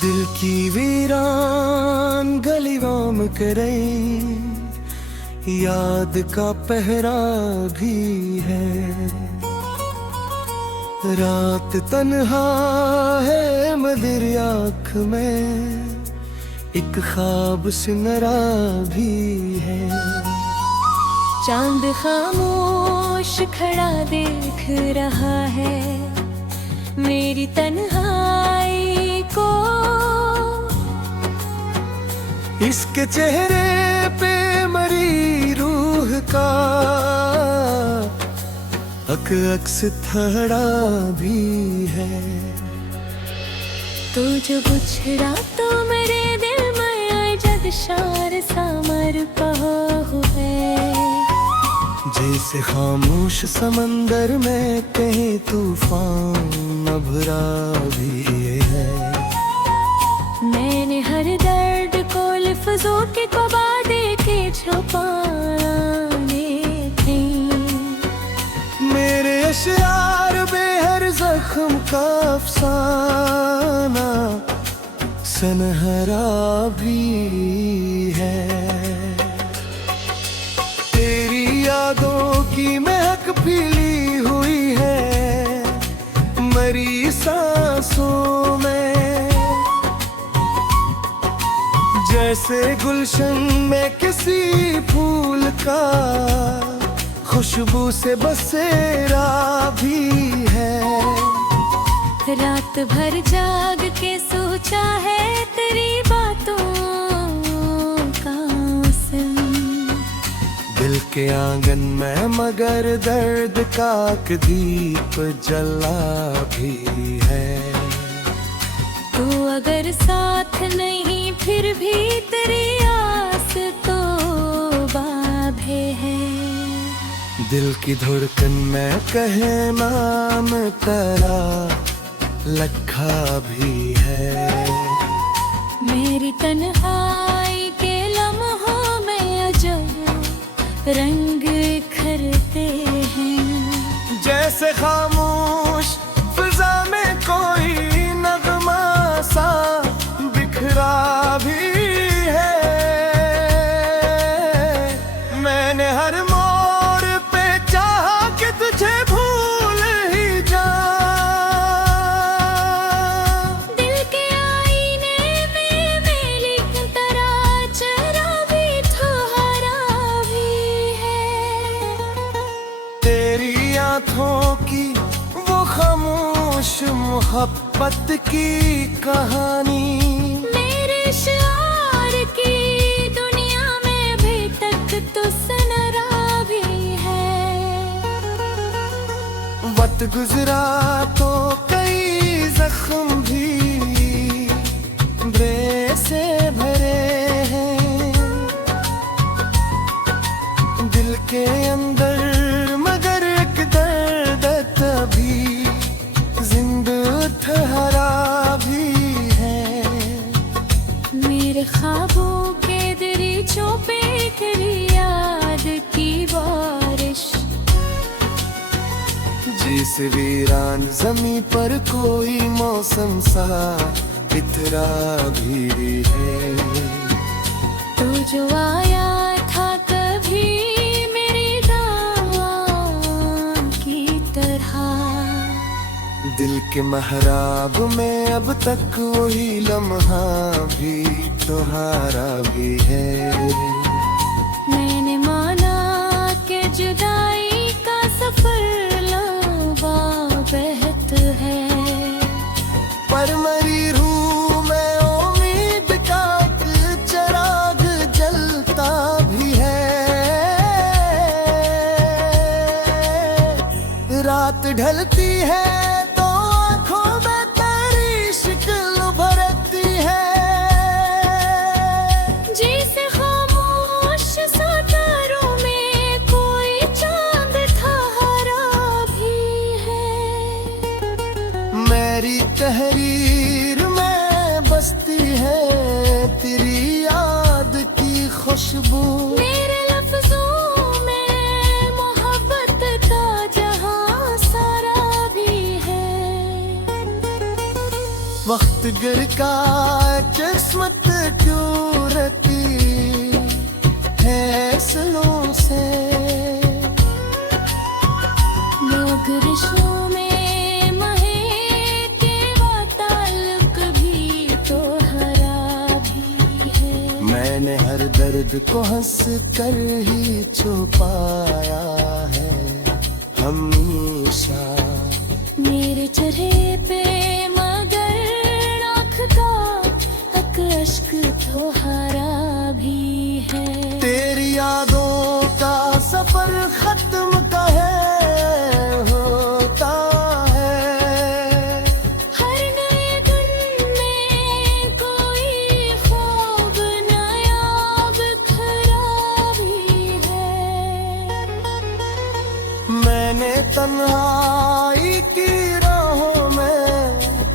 दिल की वीरान गलियों में करे याद का पहरा भी है। रात तन्हा है मदिर आँख में एक ख्वाब सिमरा भी है। चांद खामोश खड़ा देख रहा है मेरी तन्हाई को। इसके चेहरे पे मरी रूह का अक्स थड़ा भी है। तू जो गुछड़ा तो मेरे दिल में जद शार सामर कहो है। जैसे खामोश समंदर में कहीं तूफान भरा भी है। मैंने हर दर्द को लफ्जों के कबादे के छुपाने थे। मेरे अशआर में हर जख्म का अफसाना सनहरा भी है। तेरी यादों की महक फैली हुई है मरी सांसों में। जैसे गुलशन में किसी फूल का खुशबू से बसेरा भी है। रात भर जाग के सोचा है तेरी बातों का दिल के आंगन में मगर दर्द का दीप जला भी है। तू अगर साथ नहीं फिर भी तेरी आस तो बाधे है। दिल की धड़कन में कहे नाम तेरा लखा भी है। मेरी तन्हाई के लम्हों में अजब रंग इखरते हैं। जैसे खामोश फिजा में कोई नगमा सा बिखरा भी है। मैंने हर मोड़ पे चाहा कि तुझे भूल ही जा। दिल के आईने में मेरी तरह चेहरा भी तुम्हारा भी है। तेरी आँखों की वो खामोश मोहब्बत की कहानी मेरे शार की दुनिया में भी तक तो सनरा भी है। वक्त गुजरा तो कई जख्म भी ब्रे से भरे हैं दिल के अंदर। मगर एक दर्द तभी जिंदा ठहरा भी है। मेरे ख्वाबों के दरीचों पे तेरी याद की बारिश। जिस वीरान जमी पर कोई मौसम सा इतरा भी है। तू जो आया था कभी मेरी दावां की तरह। दिल के महराब में अब तक वही लम्हा भी तुम्हारा भी है। मैंने माना कि जुदाई का सफर लंबा बहत है। पर मरी रूह में उम्मीद का एक चिराग जलता भी है। रात ढलती है तो आँखों में तेरी शिकल भरती है। जैसे खामोश सितारों में कोई चांद तारा भी है। मेरी तहरीर में बसती है तेरी याद की खुशबू। मेरे लफ्जों में मोहब्बत का जहां सारा भी है। वक्त गिर का किस्मत क्यों रहती है फैसलों से। लोग रिश्तों में महके वो ताल्लुक भी तो हरा भी है। मैंने हर दर्द को हंस कर ही छुपाया है हमेशा। मेरे चेहरे पे मगर आँख का हक अश्क तो हरा भी है। तेरी यादों का सफर खत्म का है होता है। हर नए दिन में कोई ख्वाब नया बिखरा भी है। मैंने तन्हाई की राहों में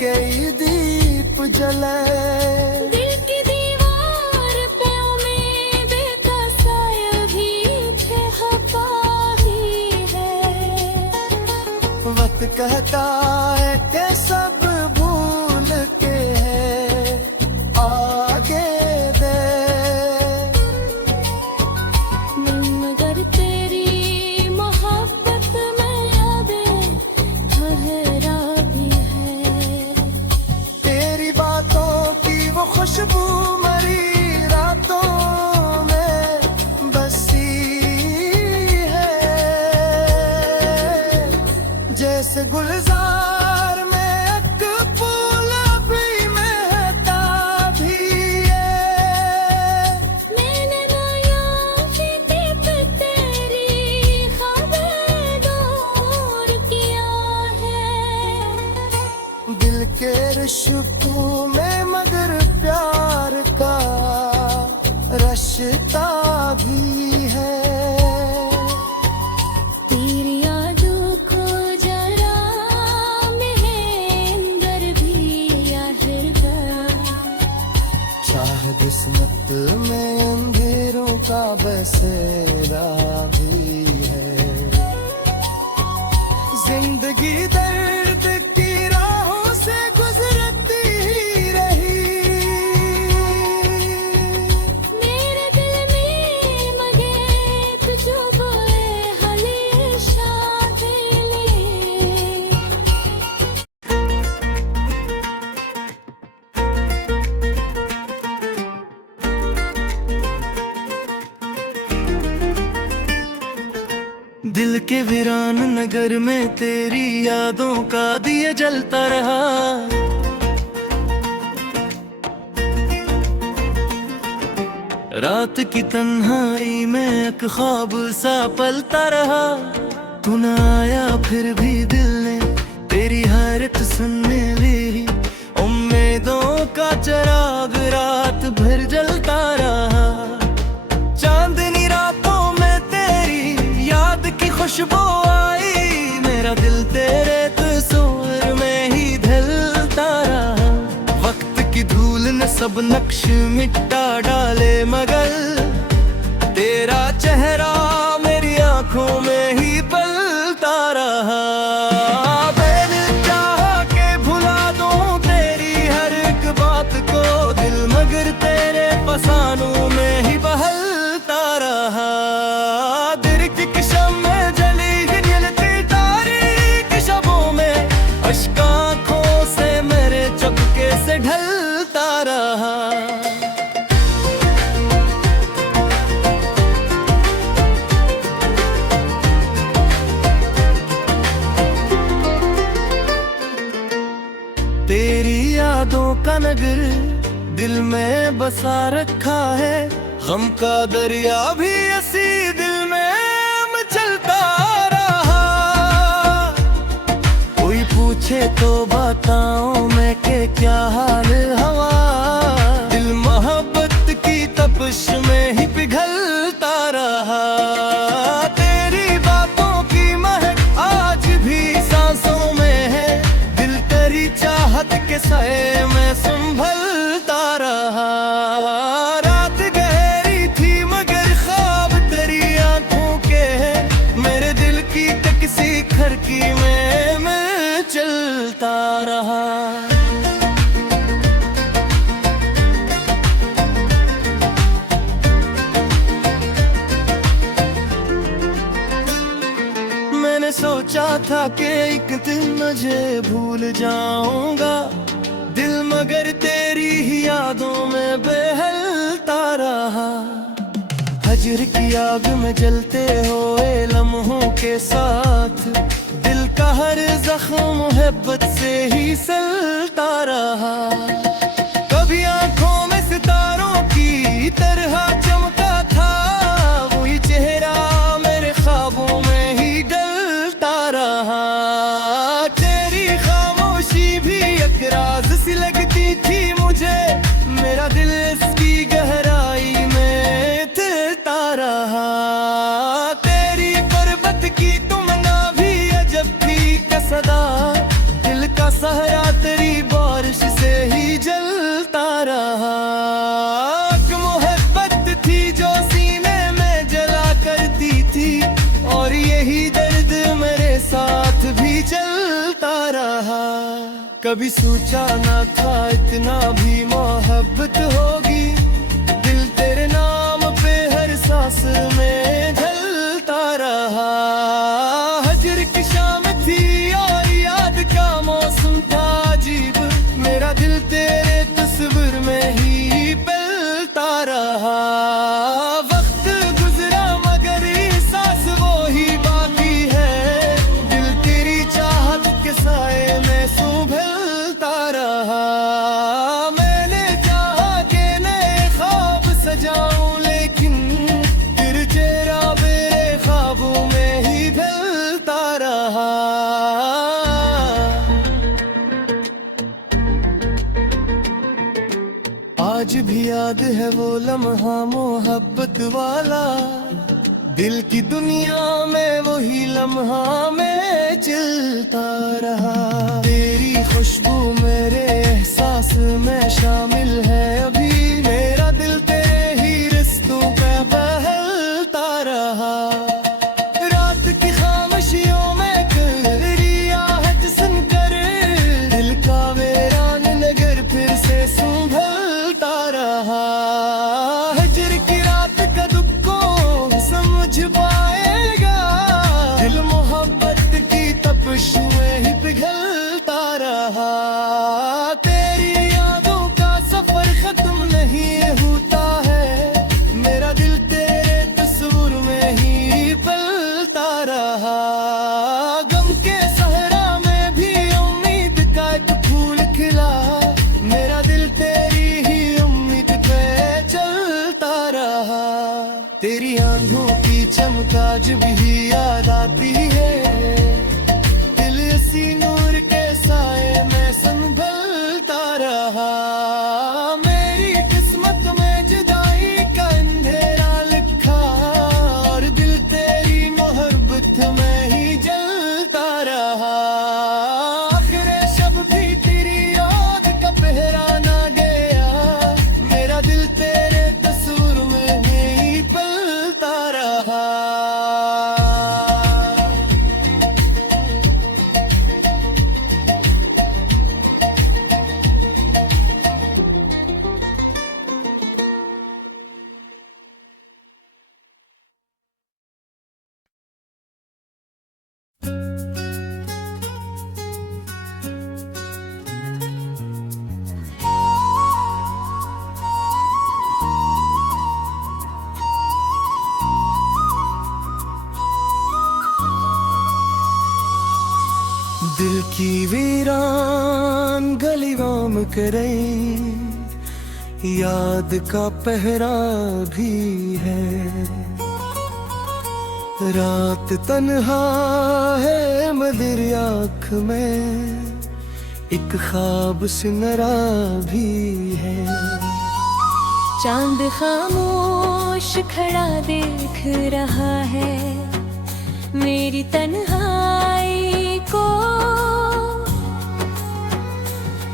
कई दीप जलाए। दिल की दीवार पे उम्मीद का साया भी ठहका ही है। वक्त कहता है कि सब भूल के है आगे दे। मगर तेरी मोहब्बत में यादें ठहरा भी है। तेरी बातों की वो खुशबू मरी रातों में बसी है। जैसे गुलजार में एक फूल भी महकता भी है। मैंने नायाबी पे तेरी ख्वाबें दूर किया है। दिल के रिश्तों में मगर प्यार का रिश्ता भी है। तेरी यादों को जरा महेंद्र भी यादेगा। चाह किस्मत में अंधेरों का बसेरा भी है। जिंदगी दर्द की राहों से गुजरती ही रही। मेरे दिल में मगे तुझो बोए हमेशा दिले। दिल के वीरान नगर में तेरी यादों का दिया जलता रहा। रात की तन्हाई में एक ख्वाब सा पलता रहा। तू न आया फिर भी दिल ने तेरी हरकत सुनने ली। उम्मीदों का चिराग रात भर जलता रहा। चांदनी रातों में तेरी याद की खुशबू आई। मेरा दिल तेरे तस्वीर में ही ढलता रहा। वक्त की धूल ने सब नक्श मिटा डाले मगर तेरा चेहरा मेरी आंखों में ही पलता रहा। मैंने चाहा के भुला दूं तेरी हर एक बात को दिल मगर तेरे फसानों में ही बहलता रहा। दिल की शम्में जली जलती तारीक शबों में अश्क आँखों से मेरे चुपके से ढलता रहा। तेरी यादों का नगर दिल में बसा रखा है। गम का दरिया भी ऐसी दिल में मचलता रहा। कोई पूछे तो बताऊं मैं के क्या हाल हवा। दिल मोहब्बत की तपिश में ही पिघलता रहा। तेरी बातों की महक आज भी सांसों में है। दिल तेरी चाहत के साए में संभलता रहा। रात गहरी थी मगर ख्वाब तेरी आंखों के हैं। मेरे दिल की किसी खरकी में मैं चलता रहा। था कि एक दिन मुझे भूल जाऊंगा दिल, मगर तेरी ही यादों में बहलता रहा। हजर की आग में जलते हुए लम्हों के साथ दिल का हर जख्म मोहब्बत से ही सलता रहा। कभी आंखों में सितारों की तरह चमका था वही चेहरा मेरे ख्वाबों में ही डलता रहा। तेरी खामोशी भी एक राज सी लगती थी मुझे, मेरा दिल इसकी गहराई में तैरता रहा। तेरी पर्वत की तुमना भी अजब थी कसदा, दिल का सहरा तेरी बारिश से ही जलता रहा। एक मोहब्बत थी जो सीने में जला करती थी, और यही दर्द मेरे साथ भी चलता रहा। कभी सोचा ना था इतना भी मोहब्बत होगी, दिल तेरे नाम पे हर सांस में ढलता रहा। हजर की शाम थी और याद का मौसम था अजीब, मेरा दिल तेरे तस्वीर में ही पलता रहा। वक्त गुजरा मगर एहसास वो ही बाकी है, दिल तेरी चाहत के साए में सुभलता रहा। मैंने चाहा कि नए ख्वाब सजाऊं, लेकिन तेरे चेहरा मेरे ख्वाबों में ही ढलता रहा। आज भी याद है वो लम्हा मोहब्बत वाला, दिल की दुनिया में वही लम्हा में चलता रहा। तेरी खुशबू मेरे एहसास में शामिल है अभी, मेरा दिल तेरे ही रिश्तों पे बहलता रहा। रात की खामोशियों में तेरी आहट सुनकर दिल का वीरान नगर फिर से संभलता रहा। हजर की रात का दुख को समझ पाएगा, दिल मोहब्बत की तपिश में ही पिघलता रहा। तेरी यादों का सफर खत्म नहीं होता है, मेरा दिल तेरे तस्वीर में ही पलता रहा। गम के सहरा में भी उम्मीद का एक फूल खिला, मेरा दिल तेरी ही उम्मीद पे चलता रहा। तेरी आंखों की चमक आज भी याद आती है, दिल इसी नूर के साए में संभलता रहा। मेरी किस्मत में जुदाई का अंधेरा लिखा, और दिल तेरी मोहब्बत में ही जलता रहा। आखिर शब भी तेरी याद का पहरा ना गया, मेरा दिल तेरे तस्वीर में ही पलता रहा। दिल की वीरान गलियों में करे, याद का पहरा भी है। रात तन्हा है मदिर आँख में, एक ख्वाब सिमरा भी है। चांद खामोश खड़ा देख रहा है मेरी तन्हाई को,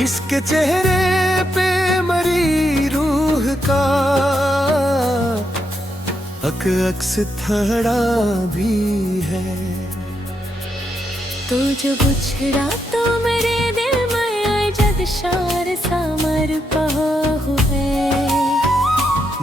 इसके चेहरे पे मरी रूह का अक्स थड़ा भी है। तो जो बुछड़ा तो मेरे दिल में जद शार सामर पहो है,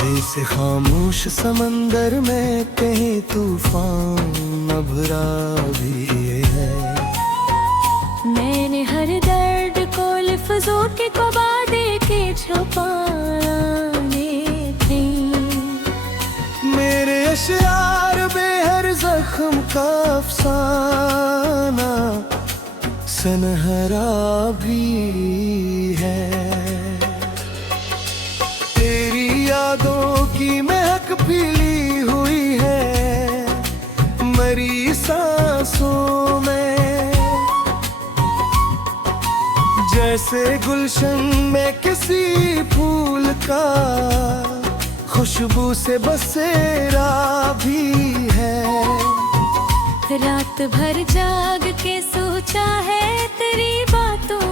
जैसे खामोश समंदर में कहीं तूफान भरा भी है। लफ्जों के कबादे के छुपाने थे। मेरे अशआर बेहर जख्म का अफसाना सनहरा भी है। तेरी यादों की महक फैली हुई है मरी सांसों में, जैसे गुलशन में किसी फूल का खुशबू से बसेरा भी है। रात भर जाग के सोचा है तेरी बातों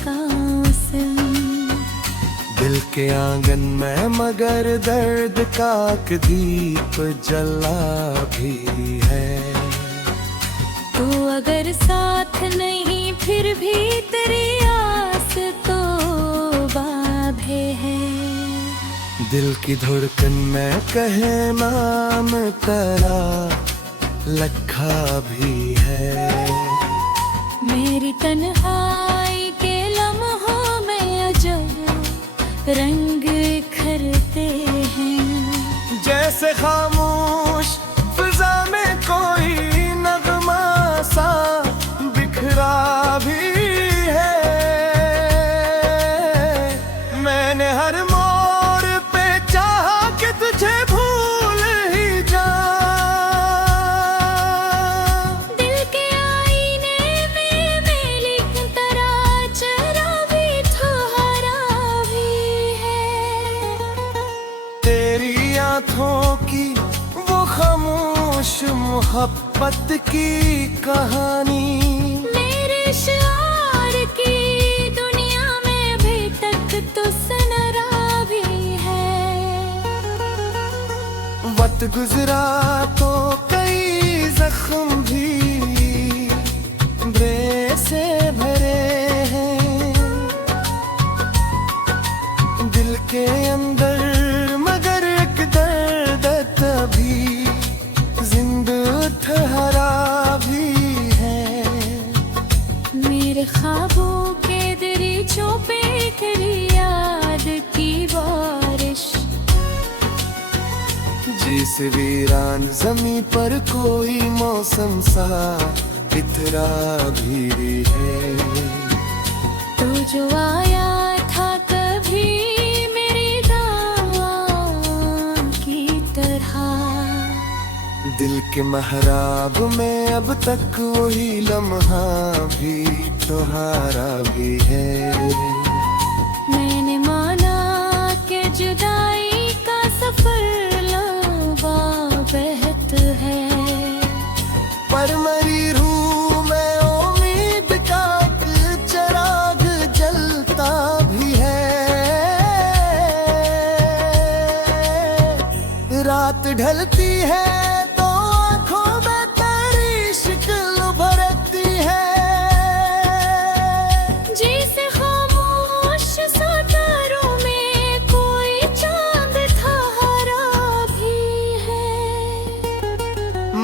का मौसम। दिल के आंगन में मगर दर्द का दीप जला भी है। तो अगर साथ नहीं फिर भी तेरी आस तो बाधे है। दिल की धड़कन में कहे नाम तेरा लखा भी है। मेरी तन्हाई के लम्हों में अजब रंग इखरते हैं। जैसे खामोश फिजा में कोई नगमा सा बिखरा भी है। मैंने हर मोड़ पे चाहा कि तुझे भूल ही जाऊं। दिल के आईने में मेरी तरह चेहरा भी तुम्हारा भी है। तेरी आँखों की वो खामोश मोहब्बत की कहानी मेरे शार की दुनिया में भी तक तो सनरा भी है। वक्त गुजरा तो कई जख्म भी ब्रे से भरे हैं दिल के अंदर, मगर एक दर्द तभी जिंदा ठहरा भी है। मेरे ख्वाबों के दरीचों पे तेरी याद की बारिश। जिस वीरान जमी पर कोई मौसम सा इतरा भी है। तो जो आया था कभी मेरी दावा की तरह। दिल के महराब में अब तक वही लम्हा भी तुम्हारा भी है। मैंने माना कि जुदाई का सफर लंबा बेहत है। पर मरी रूह में उम्मीद का एक चिराग जलता भी है। रात ढलती है तो आँखों में तेरी शक्ल भरती है। जैसे खामोश सितारों में कोई चांद तारा भी है।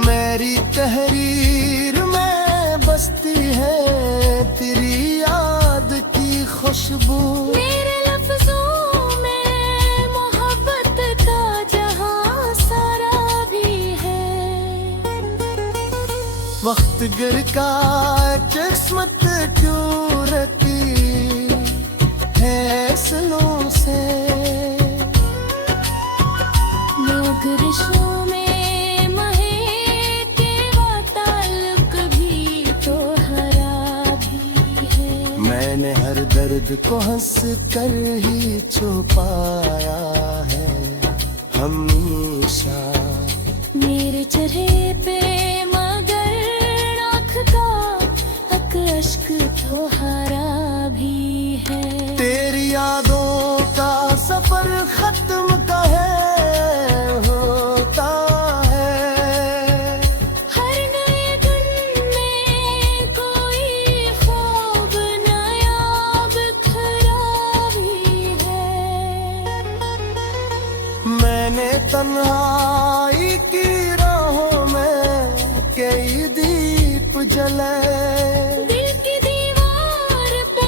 मेरी तहरीर में बसती है तेरी याद की खुशबू। मेरे लफ्जों में मोहब्बत का जहां सारा भी है। वक्त गिर का किस्मत क्यों रहती है फैसलों से। लोग रिश्तों में महके वो ताल्लुक भी तो हरा भी है। मैंने हर दर्द को हंस कर ही छुपाया है हमेशा। मेरे चेहरे पे मगर आँख का हक अश्क तुम्हारा भी है। तेरी यादों का सफर खत्म का है होता है। हर नए दिन में कोई ख्वाब नया बिखरा भी है। मैंने तन्हाई की राहों में कई दीप जलाए। दिल की दीवार पे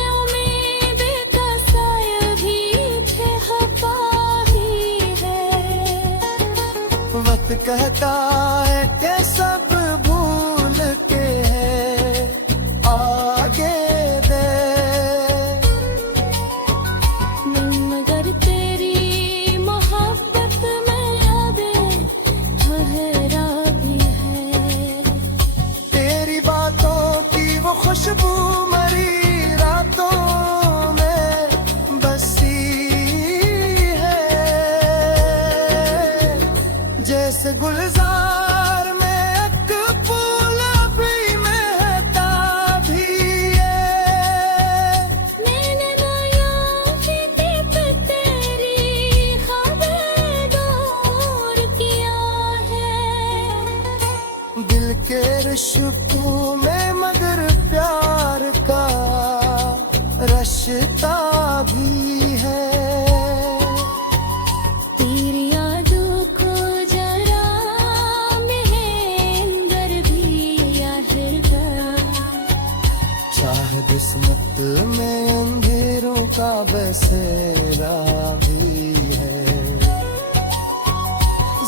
किस्मत में अंधेरों का बसेरा भी है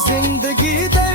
जिंदगी दे